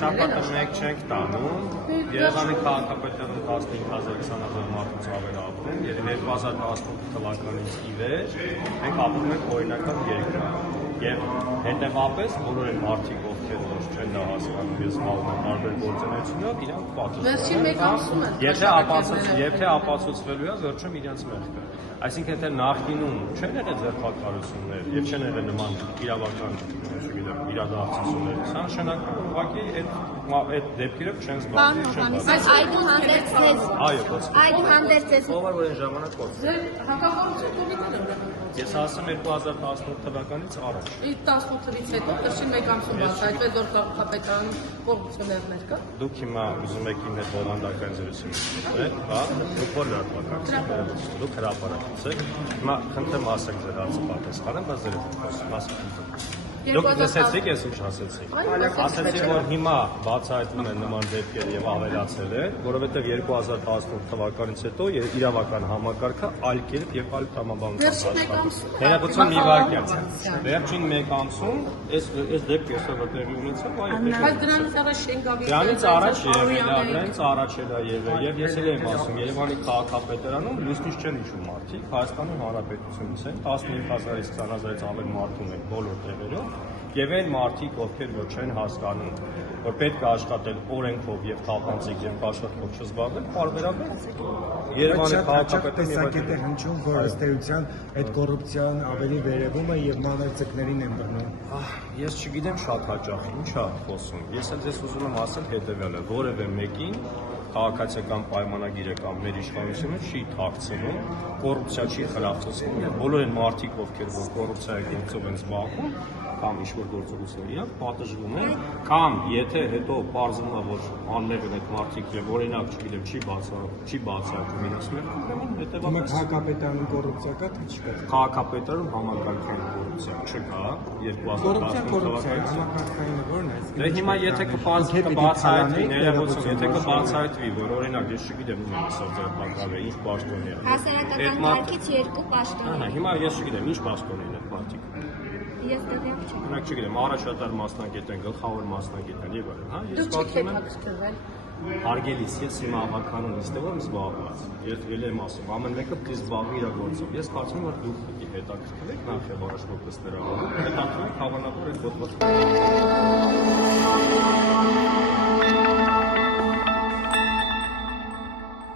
Շաբաթը մեկ չենք տանում, Երևանի քաղաքապետարանը 15,000-20,000 մարդուց ավել ապրում, և 2018 թվականից ի վեր մենք ապրում ենք օրինական երկրում, և հետևապես բոլոր այն մարդիկ, ովքեր ոչ չեն դա հասկանում, ես մաղում եմ տարբեր գործունեությունով, իրանք պատժվում են, եթե ապացուցվելու է վերջում իրենց մեղքը։ Այսինքն եթե նախկինում չեն եղել ձերբակալություններ եւ չեն եղել նման իրավական իրադարձություններ, սա նշանակում է ուղղակի այդ դեպքերով չեն զբաղվել, չեն այդուհանդերձ ով որ այն ժամանակ կորցրել։ Հակառակություն կոմիտեն է։ Ես ասում 2018 թվականից առաջ։ 18-ից հետո վերջին մեկ ամսում բացայտվեց որ քաղաքապետարան կոռուպցիոներներ կա։ Դուք հիմա ուզում եք իմ հետ բովանդական զրույցներ, հա, դուք որ լրատվական դուք հրապարակից եք։ Հիմա խնդրեմ ասեք ձեր հարցը պատասխանեմ, բայց ձեր ասեք։ Դուք լսեցիք, ես ինչ ասեցի։ Ասեցի, որ հիմա բացահայտվում են նման դեպքեր եւ ավելացել է, որովհետեւ 2018 թվականից հետո իրավական համակարգը այլ կերպ եւ այլ տրամաբանությամբ ներողություն մի վարքյան։ Վերջին մեկ ամսում այս դեպքը եսօր տեղի ունեցավ, այո, դրանից առաջ Շենգավի դրանից առաջ դրանից առաջ էլ է եղել եւ ես էլ եմ ասում Երևանի քաղաքապետարանում լույսից չեն հիշում մարդիկ, Հայաստանի Հանրապետությունից են 15,000-ից 20,000-ից ավել մարդ ունեն բոլոր տեղերում եւ այն մարդիկ, ովքեր որ չեն հասկանում, որ պետք է աշխատել օրենքով եւ թափանցիկ եւ աշխատանքով չզբաղվել, բարբերաբար Երևանի քաղաքապետարանը տեսակետ է հնչում, որ ըստ էության այդ կոռուպցիան ավելի վերևում է եւ մանրածկներին են բռնում։ Ես չգիտեմ շատ հաճախ ինչ է խոսում։ Ես էլ ձեզ ուզում եմ ասել հետեւյալը, որևէ մեկին քաղաքացիական պայմանագիրը կամ մեր իշխանությունը չի թաքցնում, կոռուպցիա չի խրախուսվում եւ բոլոր այն մարդիկ, ովքեր որ կոռուպցիայի գործով են զբաղվում, կամ ինչ-որ գործողություններ իրենք պատժվում են, կամ եթե հետո պարզվում է, որ անմեղ են այդ մարդիկ եւ օրինակ, չգիտեմ, չի բացառվում իրենց մեղքերն, հետեւաբար քաղաքապետարանի կոռուպցիա կա թե չկա։ Քաղաքապետարանում համակարգային կոռուպցիա չկա, 2018 թվականից համակարգային որն է։ Դե հիմա եթե կբացահայտվի, ներողություն, եթե կբացահայտվի, որ օրինակ ես չգիտեմ ում է ձերբակալվել, ինչ պաշտոնի է։ Հասարակական կարգից 2 պաշտոն։ Հիմա ես չգիտեմ ինչ պաշտոնի են այդ մարդիկ։ Ես դեռ չեմ։ Մենք չգիտեմ, առաջատար մասնագետ են, գլխավոր մասնագետ են եւ այլն, հա։ Դուք չեք հետաքրքրվել։ Հարգելիս, ես հիմա ավականում նստել եմ զբաղված։ Ես ել եմ ասում, ամեն մեկը պետք է զբաղվի իր գործով։ Ես կարծում եմ, որ դուք պետք է հետաքրքրվեք նախ եւ առաջ որպես լրագրող, հետաքրքրվեք հավանաբար այդ ոդվածը։